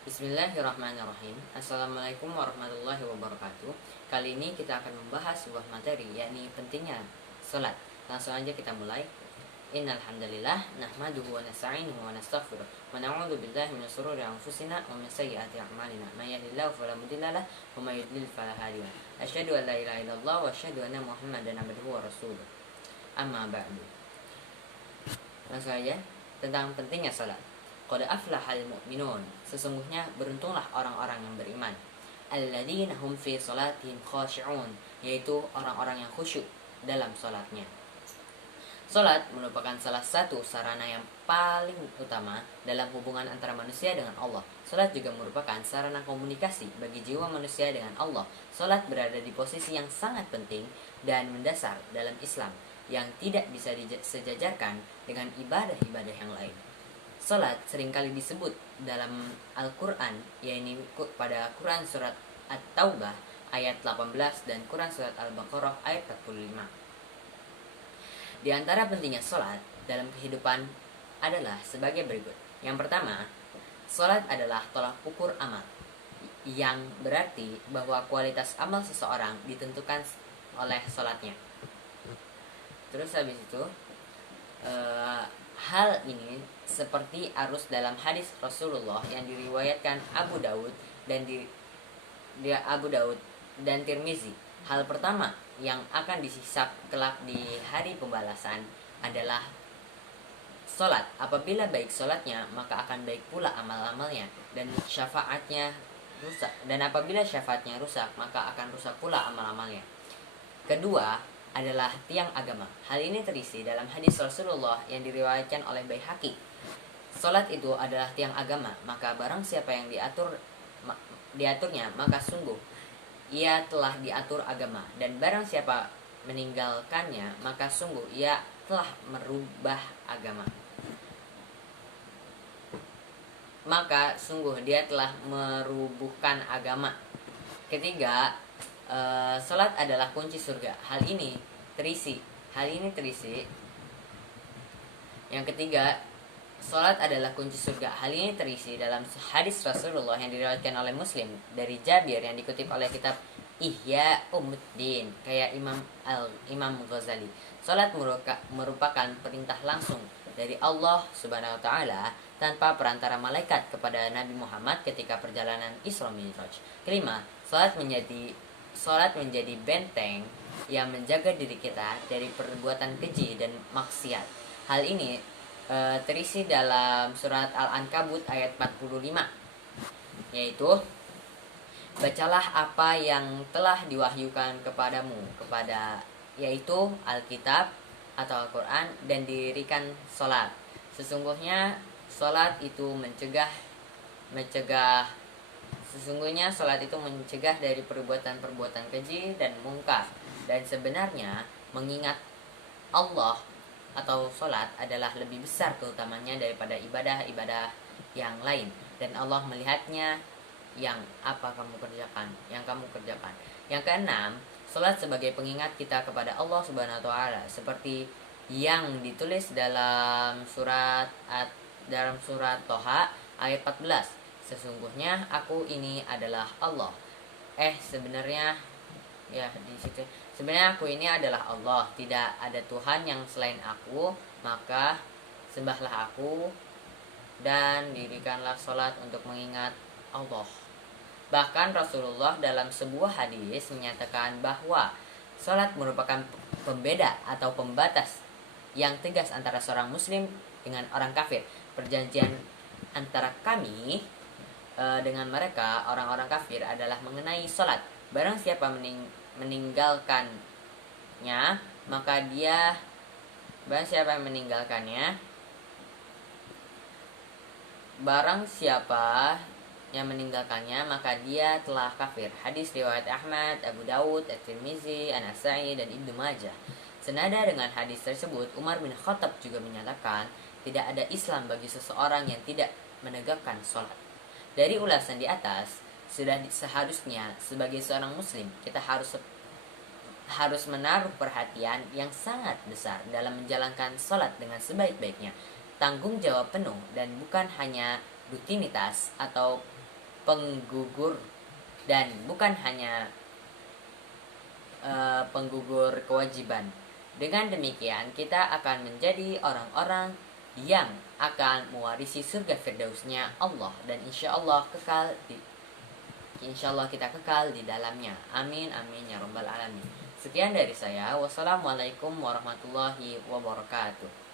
Bismillahirrahmanirrahim. Assalamualaikum warahmatullahi wabarakatuh. Kali ini kita akan membahas sebuah materi, yakni pentingnya salat. Langsung aja kita mulai. Innal hamdalillah nahmaduhu wa nasta'inuhu wa nastaghfiruh wa na'udzu billahi min shururi anfusina wa min sayyiati a'malina. May yahdihillahu fala mudilla lahu wa may yudlil fala hadiya lahu. Asyhadu an la ilaha illallah wa asyhadu anna Muhammadan abduhu wa rasuluh. Amma ba'du. Langsung aja tentang pentingnya salat. Qad aflahal mu'minun, sesungguhnya beruntunglah orang-orang yang beriman. Alladzina hum fi salatihim khashi'un, yaitu orang-orang yang khusyuk dalam salatnya. Salat merupakan salah satu sarana yang paling utama dalam hubungan antara manusia dengan Allah. Salat juga merupakan sarana komunikasi bagi jiwa manusia dengan Allah. Salat berada di posisi yang sangat penting dan mendasar dalam Islam yang tidak bisa disejajarkan dengan ibadah-ibadah yang lain. Salat seringkali disebut dalam Al-Quran, yaitu pada Quran Surat At-Taubah ayat 18 dan Quran Surat Al-Baqarah ayat 45. Di antara pentingnya salat dalam kehidupan adalah sebagai berikut. Yang pertama, salat adalah tolak ukur amal, yang berarti bahwa kualitas amal seseorang ditentukan oleh salatnya. Terus habis itu, hal ini seperti arus dalam hadis Rasulullah yang diriwayatkan Abu Daud dan Tirmizi. Hal pertama yang akan disisap kelak di hari pembalasan adalah salat. Apabila baik salatnya, maka akan baik pula amal-amalnya dan syafaatnya rusak. Dan apabila syafaatnya rusak, maka akan rusak pula amal-amalnya. Kedua adalah tiang agama. Hal ini terisi dalam hadis Rasulullah yang diriwayatkan oleh Baihaqi. Salat itu adalah tiang agama, maka barang siapa yang diaturnya, maka sungguh ia telah diatur agama, dan barang siapa meninggalkannya, maka sungguh ia telah merubah agama. Maka sungguh dia telah merubuhkan agama. Ketiga, salat adalah kunci surga. Hal ini terisi. Yang ketiga, salat adalah kunci surga. Hal ini terisi dalam hadis Rasulullah yang diriwayatkan oleh Muslim dari Jabir yang dikutip oleh kitab Ihya Umuddin kayak Imam Ghazali. Salat merupakan perintah langsung dari Allah Subhanahu wa taala tanpa perantara malaikat kepada Nabi Muhammad ketika perjalanan Isra Mi'raj. Kelima, salat menjadi benteng yang menjaga diri kita dari perbuatan keji dan maksiat. Hal ini terisi dalam surat Al-Ankabut ayat 45, yaitu bacalah apa yang telah diwahyukan kepadamu yaitu Alkitab atau Al-Quran, dan dirikan salat. Sesungguhnya salat itu mencegah dari perbuatan-perbuatan keji dan mungkar. Dan sebenarnya mengingat Allah atau salat adalah lebih besar keutamannya daripada ibadah-ibadah yang lain, dan Allah melihatnya yang kamu kerjakan. Yang keenam, salat sebagai pengingat kita kepada Allah Subhanahu wa taala, seperti yang ditulis dalam surat Toha ayat 14. Sesungguhnya aku ini adalah Allah. Sebenarnya aku ini adalah Allah, tidak ada Tuhan yang selain aku, maka sembahlah aku dan dirikanlah salat untuk mengingat Allah. Bahkan Rasulullah dalam sebuah hadis menyatakan bahwa salat merupakan pembeda atau pembatas yang tegas antara seorang muslim dengan orang kafir. Perjanjian antara kami dengan mereka, orang-orang kafir, adalah mengenai salat. Barang siapa meninggalkannya, maka dia telah kafir. Hadis riwayat Ahmad, Abu Daud, At-Tirmizi, An-Nasa'i, dan Ibnu Majah. Senada dengan hadis tersebut, Umar bin Khattab juga menyatakan tidak ada Islam bagi seseorang yang tidak menegakkan salat. Dari ulasan di atas, sudah seharusnya sebagai seorang muslim kita harus menaruh perhatian yang sangat besar dalam menjalankan salat dengan sebaik-baiknya. Tanggung jawab penuh dan bukan hanya rutinitas atau penggugur, dan bukan hanya penggugur kewajiban. Dengan demikian kita akan menjadi orang-orang yang akan mewarisi surga firdausnya Allah, dan insya Allah kita kekal di dalamnya. Amin amin ya rabbal alamin. Sekian dari saya. Wassalamualaikum warahmatullahi wabarakatuh.